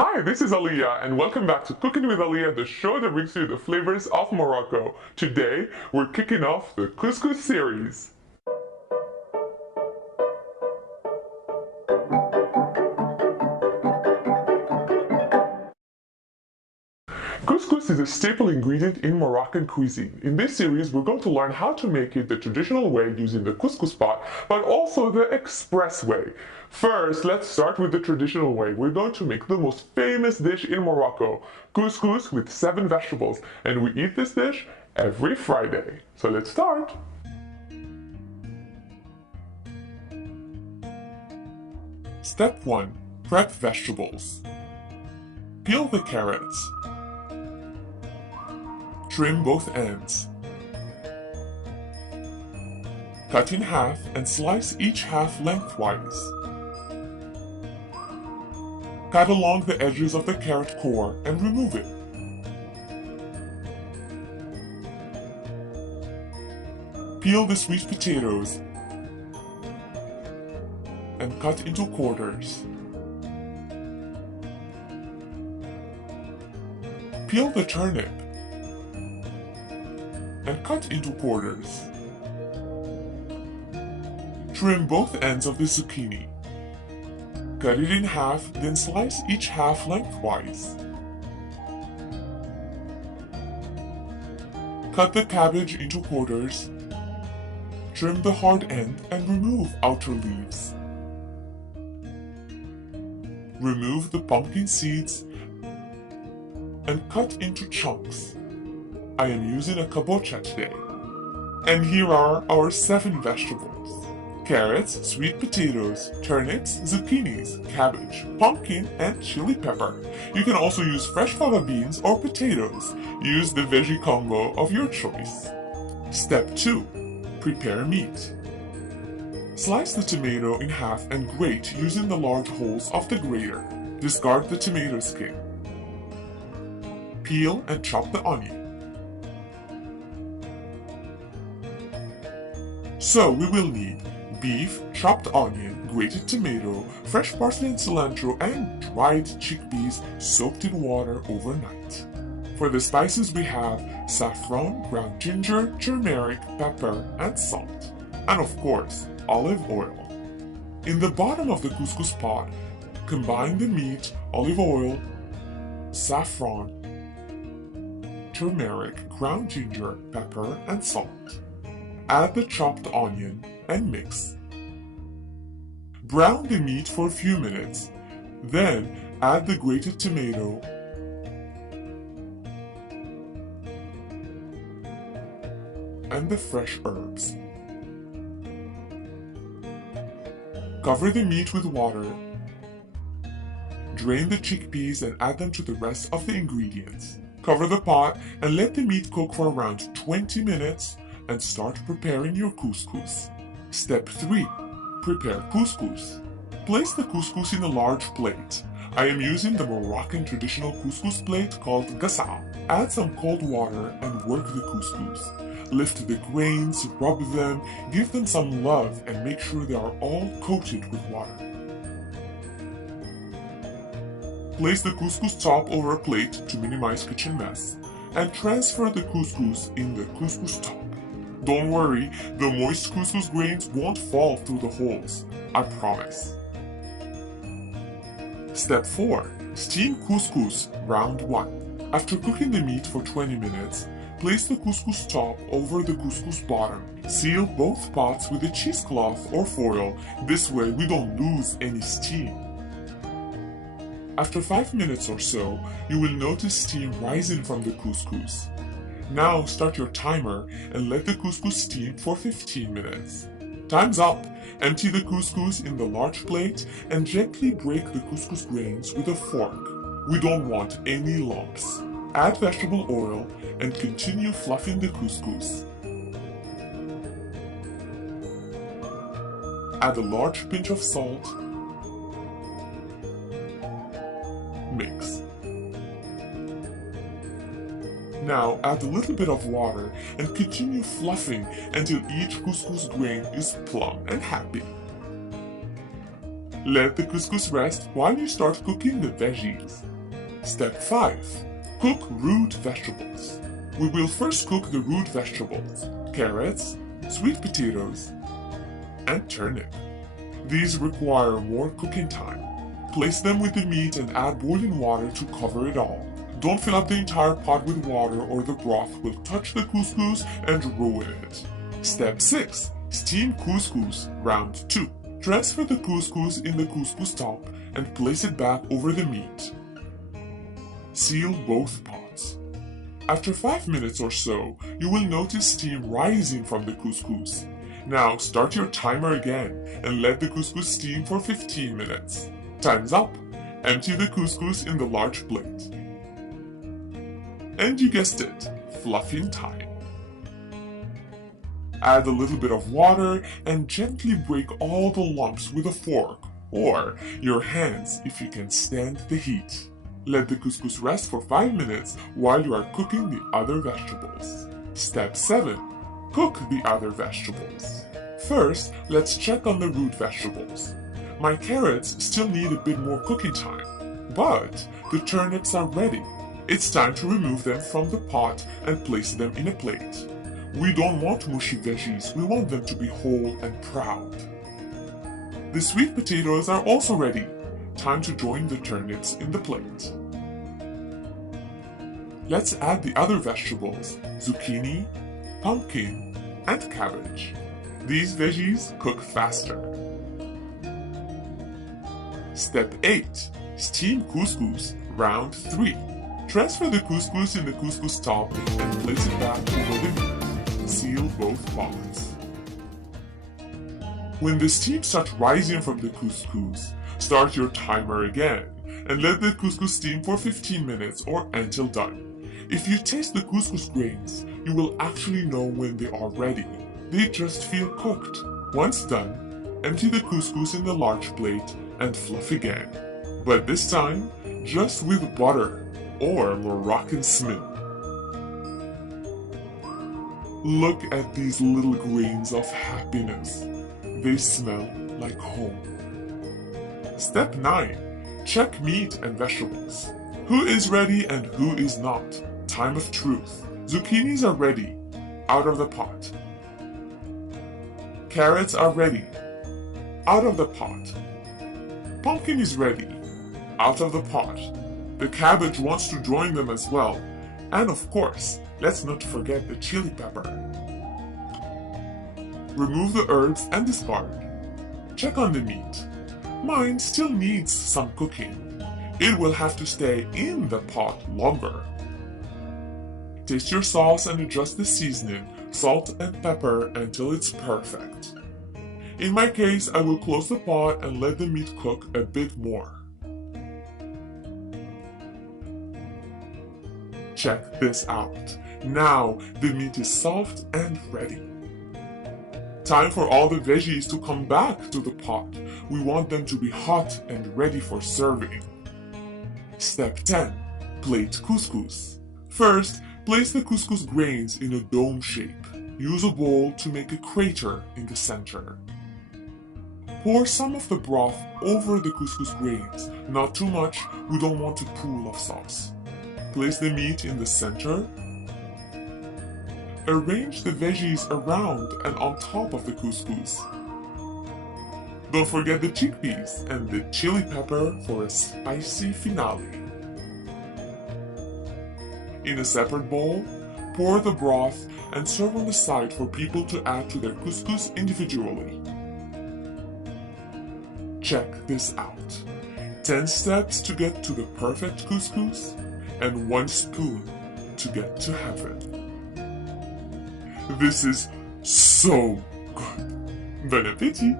Hi, this is Aliyah, and welcome back to Cooking with Aliyah, the show that brings you the flavors of Morocco. Today, we're kicking off the couscous series. Couscous is a staple ingredient in Moroccan cuisine. In this series, we're going to learn how to make it the traditional way using the couscous pot, but also the express way. First, let's start with the traditional way. We're going to make the most famous dish in Morocco, couscous with 7 vegetables, and we eat this dish every Friday. So let's start. Step 1. Prep vegetables. Peel the carrots. Trim both ends. Cut in half and slice each half lengthwise. Cut along the edges of the carrot core and remove it. Peel the sweet potatoes and cut into quarters. Peel the turnip and cut into quarters. Trim both ends of the zucchini. Cut it in half, then slice each half lengthwise. Cut the cabbage into quarters. Trim the hard end and remove outer leaves. Remove the pumpkin seeds and cut into chunks. I am using a kabocha today. And here are our 7 vegetables: carrots, sweet potatoes, turnips, zucchinis, cabbage, pumpkin, and chili pepper. You can also use fresh fava beans or potatoes. Use the veggie combo of your choice. Step 2. Prepare meat. Slice the tomato in half and grate using the large holes of the grater. Discard the tomato skin. Peel and chop the onion. So we will need beef, chopped onion, grated tomato, fresh parsley and cilantro, and dried chickpeas soaked in water overnight. For the spices we have saffron, ground ginger, turmeric, pepper, and salt. And of course, olive oil. In the bottom of the couscous pot, combine the meat, olive oil, saffron, turmeric, ground ginger, pepper, and salt. Add the chopped onion and mix. Brown the meat for a few minutes, then add the grated tomato and the fresh herbs. Cover the meat with water. Drain the chickpeas and add them to the rest of the ingredients. Cover the pot and let the meat cook for around 20 minutes and start preparing your couscous. Step 3. Prepare couscous. Place the couscous in a large plate. I am using the Moroccan traditional couscous plate called gassa. Add some cold water and work the couscous. Lift the grains, rub them, give them some love, and make sure they are all coated with water. Place the couscous top over a plate to minimize kitchen mess, and transfer the couscous in the couscous top. Don't worry, the moist couscous grains won't fall through the holes, I promise. Step 4. Steam couscous round 1. After cooking the meat for 20 minutes, place the couscous top over the couscous bottom. Seal both pots with a cheesecloth or foil, this way we don't lose any steam. After 5 minutes or so, you will notice steam rising from the couscous. Now start your timer and let the couscous steam for 15 minutes. Time's up! Empty the couscous in the large plate and gently break the couscous grains with a fork. We don't want any lumps. Add vegetable oil and continue fluffing the couscous. Add a large pinch of salt. Mix. Now add a little bit of water and continue fluffing until each couscous grain is plump and happy. Let the couscous rest while you start cooking the veggies. Step 5. Cook root vegetables. We will first cook the root vegetables, carrots, sweet potatoes, and turnip. These require more cooking time. Place them with the meat and add boiling water to cover it all. Don't fill up the entire pot with water or the broth will touch the couscous and ruin it. Step 6. Steam couscous, round 2. Transfer the couscous in the couscous top and place it back over the meat. Seal both pots. After 5 minutes or so, you will notice steam rising from the couscous. Now start your timer again and let the couscous steam for 15 minutes. Time's up. Empty the couscous in the large plate. And you guessed it, fluffing time. Add a little bit of water and gently break all the lumps with a fork or your hands if you can stand the heat. Let the couscous rest for 5 minutes while you are cooking the other vegetables. Step 7. Cook the other vegetables. First, let's check on the root vegetables. My carrots still need a bit more cooking time, but the turnips are ready. It's time to remove them from the pot and place them in a plate. We don't want mushy veggies, we want them to be whole and proud. The sweet potatoes are also ready. Time to join the turnips in the plate. Let's add the other vegetables, zucchini, pumpkin, and cabbage. These veggies cook faster. Step 8. Steam couscous, round 3. Transfer the couscous in the couscous top and place it back over the meat. Seal both pots. When the steam starts rising from the couscous, start your timer again and let the couscous steam for 15 minutes or until done. If you taste the couscous grains, you will actually know when they are ready. They just feel cooked. Once done, empty the couscous in the large plate and fluff again. But this time, just with butter or Moroccan smil. Look at these little grains of happiness. They smell like home. Step 9. Check meat and vegetables. Who is ready and who is not? Time of truth. Zucchinis are ready, out of the pot. Carrots are ready, out of the pot. Pumpkin is ready, out of the pot. The cabbage wants to join them as well. And of course, let's not forget the chili pepper. Remove the herbs and discard. Check on the meat. Mine still needs some cooking. It will have to stay in the pot longer. Taste your sauce and adjust the seasoning, salt and pepper until it's perfect. In my case, I will close the pot and let the meat cook a bit more. Check this out. Now the meat is soft and ready. Time for all the veggies to come back to the pot. We want them to be hot and ready for serving. Step 10. Plate couscous. First, place the couscous grains in a dome shape. Use a bowl to make a crater in the center. Pour some of the broth over the couscous grains. Not too much, we don't want a pool of sauce. Place the meat in the center. Arrange the veggies around and on top of the couscous. Don't forget the chickpeas and the chili pepper for a spicy finale. In a separate bowl, pour the broth and serve on the side for people to add to their couscous individually. Check this out. 10 steps to get to the perfect couscous and 1 spoon to get to heaven. This is so good. Bon appétit!